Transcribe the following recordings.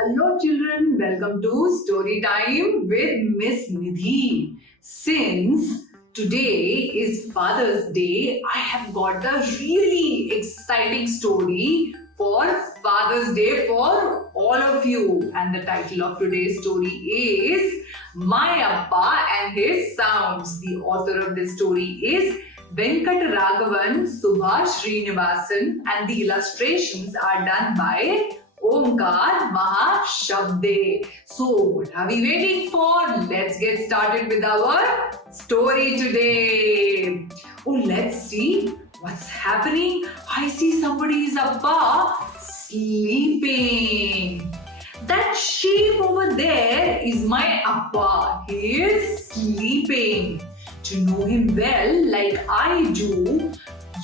Hello children, welcome to Story Time with Miss Nidhi. Since today is Father's Day, I have got a really exciting story for Father's Day for all of you. And the title of today's story is My Appa and His Sounds. The author of this story is Venkat Raghavan Subhash Srinivasan, and the illustrations are done by Omkar Mahashabde. So, what are we waiting for? Let's get started with our story today. Oh, let's see what's happening. I see somebody's Appa sleeping. That shape over there is my Appa. He is sleeping. To know him well, like I do,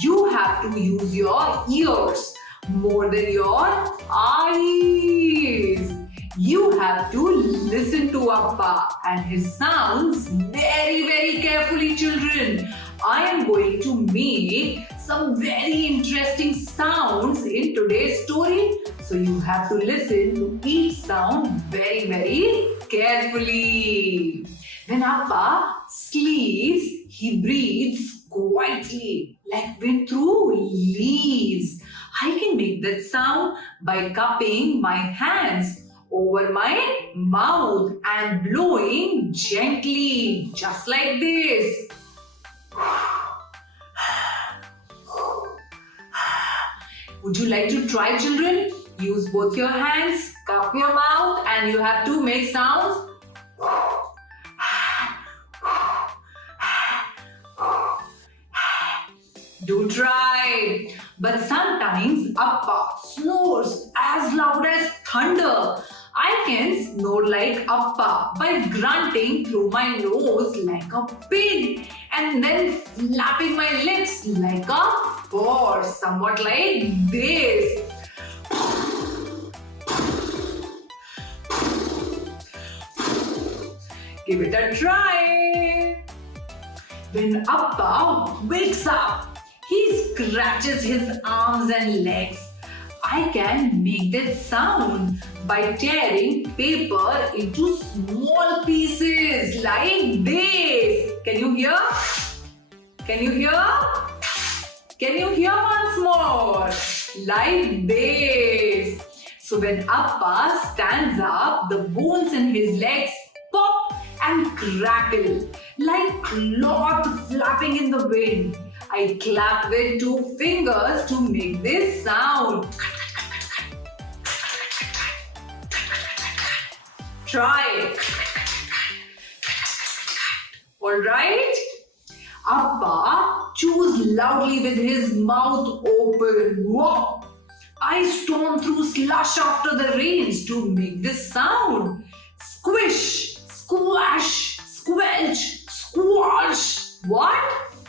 you have to use your ears more than your eyes. You have to listen to Appa and his sounds very, very carefully, children. I am going to make some very interesting sounds in today's story. So you have to listen to each sound very, very carefully. When Appa sleeps, he breathes quietly, like wind through leaves. I can make that sound by cupping my hands over my mouth and blowing gently, just like this. Would you like to try, children? Use both your hands, cup your mouth, and you have to make sounds. Do try. But sometimes Appa snores as loud as thunder. I can snore like Appa by grunting through my nose like a pig and then flapping my lips like a horse, somewhat like this. Give it a try. When Appa wakes up, he scratches his arms and legs. I can make that sound by tearing paper into small pieces like this. Can you hear? Can you hear? Can you hear once more? Like this. So when Appa stands up, the bones in his legs pop and crackle like cloth flapping in the wind. I clap with 2 fingers to make this sound. Try. Alright? Appa chews loudly with his mouth open. Whoa! I storm through slush after the rains to make this sound. Squish, squash, squelch, squash. What?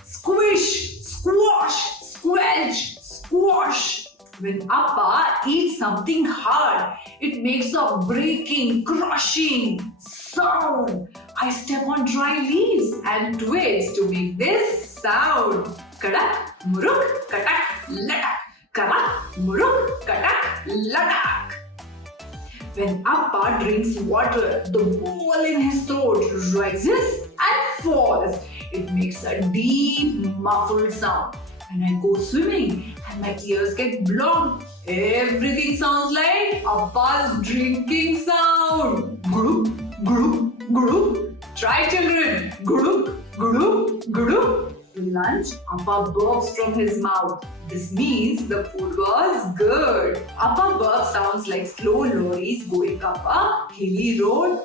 Squish, squash, squelch, squash. When Appa eats something hard, it makes a breaking, crushing sound. I step on dry leaves and twigs to make this sound. Kadak, muruk, katak, latak. Kadak, muruk, katak, latak. When Appa drinks water, the ball in his throat rises and falls. It makes a deep, muffled sound. When I go swimming and my ears get blocked, everything sounds like Appa's drinking sound. Guluk, guluk, guluk. Try, children. Guluk, guluk, guluk. Lunch, Appa burps from his mouth. This means the food was good. Appa burp sounds like slow lorries going up a hilly road.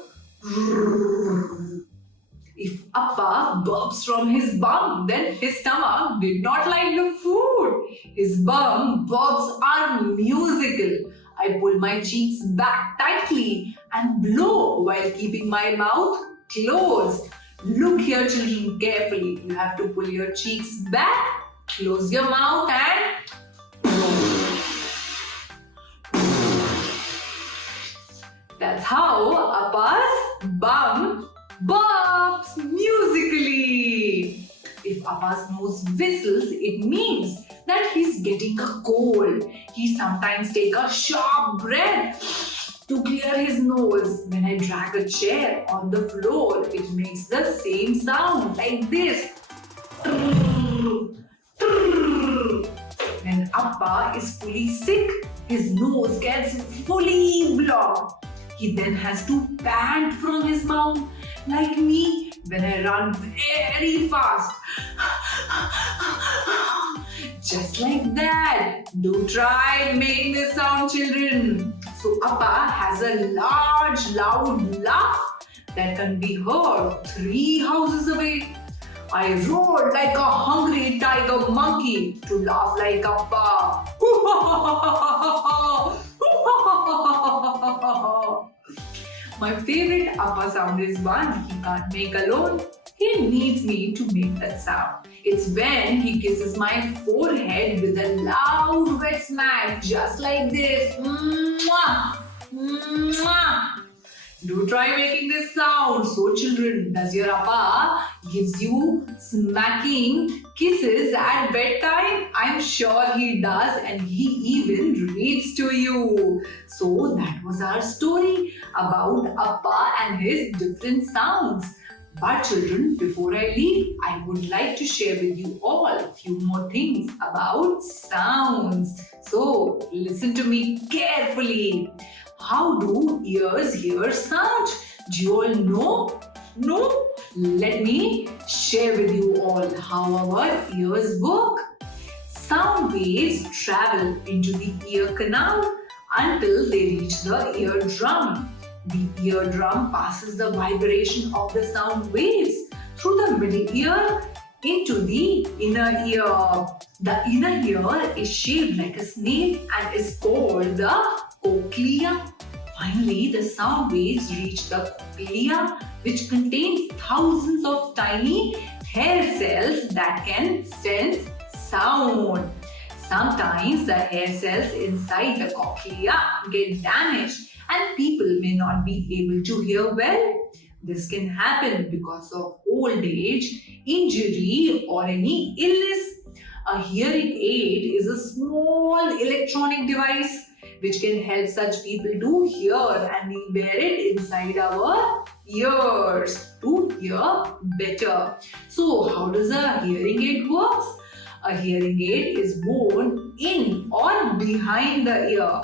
If Appa burps from his bum, then his stomach did not like the food. His bum burps are musical. I pull my cheeks back tightly and blow while keeping my mouth closed. Look here, children, carefully. You have to pull your cheeks back, close your mouth and that's how Appa's bum burps musically. If Appa's nose whistles, it means that he's getting a cold. He sometimes takes a sharp breath To clear his nose, when I drag a chair on the floor, it makes the same sound like this. When Appa is fully sick, his nose gets fully blocked. He then has to pant from his mouth, like me when I run very fast. Just like that. Do try making this sound, children. So Appa has a large, loud laugh that can be heard 3 houses away. I roared like a hungry tiger monkey to laugh like Appa. My favorite Appa sound is one he can't make alone. He needs me to make that sound. It's when he kisses my forehead with a loud wet smack, just like this. Mwah! Mwah! Do try making this sound. So children, does your Appa gives you smacking kisses at bedtime? I'm sure he does, and he even reads to you. So that was our story about Appa and his different sounds. But children, before I leave, I would like to share with you all a few more things about sounds. So listen to me carefully. How do ears hear sound? Do you all know? No? Let me share with you all how our ears work. Sound waves travel into the ear canal until they reach the eardrum. The eardrum passes the vibration of the sound waves through the middle ear into the inner ear. The inner ear is shaped like a snake and is called the cochlea. Finally, the sound waves reach the cochlea, which contains thousands of tiny hair cells that can sense sound. Sometimes the hair cells inside the cochlea get damaged and people may not be able to hear well. This can happen because of old age, injury, or any illness. A hearing aid is a small electronic device which can help such people to hear, and we wear it inside our ears to hear better. So, how does a hearing aid work? A hearing aid is worn in or behind the ear.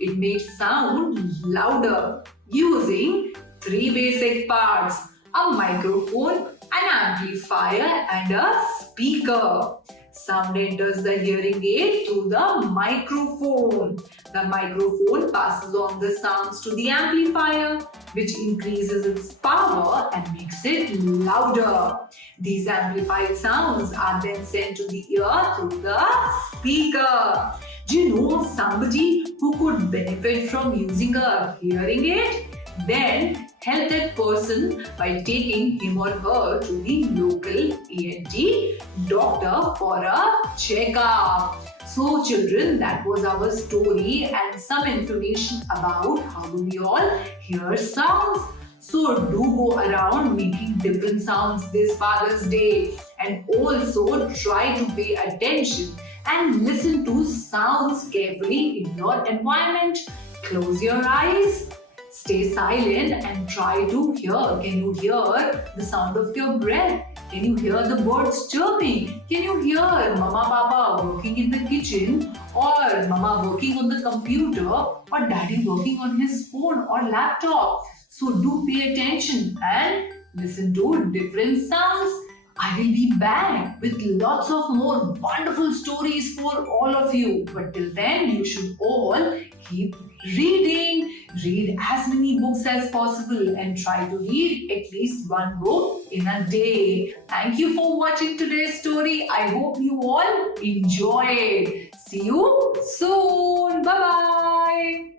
It makes sound louder using 3 basic parts: a microphone, an amplifier, and a speaker. Sound enters the hearing aid through the microphone. The microphone passes on the sounds to the amplifier, which increases its power and makes it louder. These amplified sounds are then sent to the ear through the speaker. Do you know somebody who could benefit from using a hearing aid? Then help that person by taking him or her to the local ENT doctor for a checkup. So children, that was our story and some information about how do we all hear sounds. So do go around making different sounds this Father's Day, and also try to pay attention and listen to sounds carefully in your environment. Close your eyes. Stay silent and try to hear. Can you hear the sound of your breath? Can you hear the birds chirping? Can you hear Mama Papa working in the kitchen, or Mama working on the computer, or Daddy working on his phone or laptop? So do pay attention and listen to different sounds. I will be back with lots of more wonderful stories for all of you. But till then, you should all keep reading. Read as many books as possible and try to read at least one book in a day. Thank you for watching today's story. I hope you all enjoyed. See you soon. Bye-bye.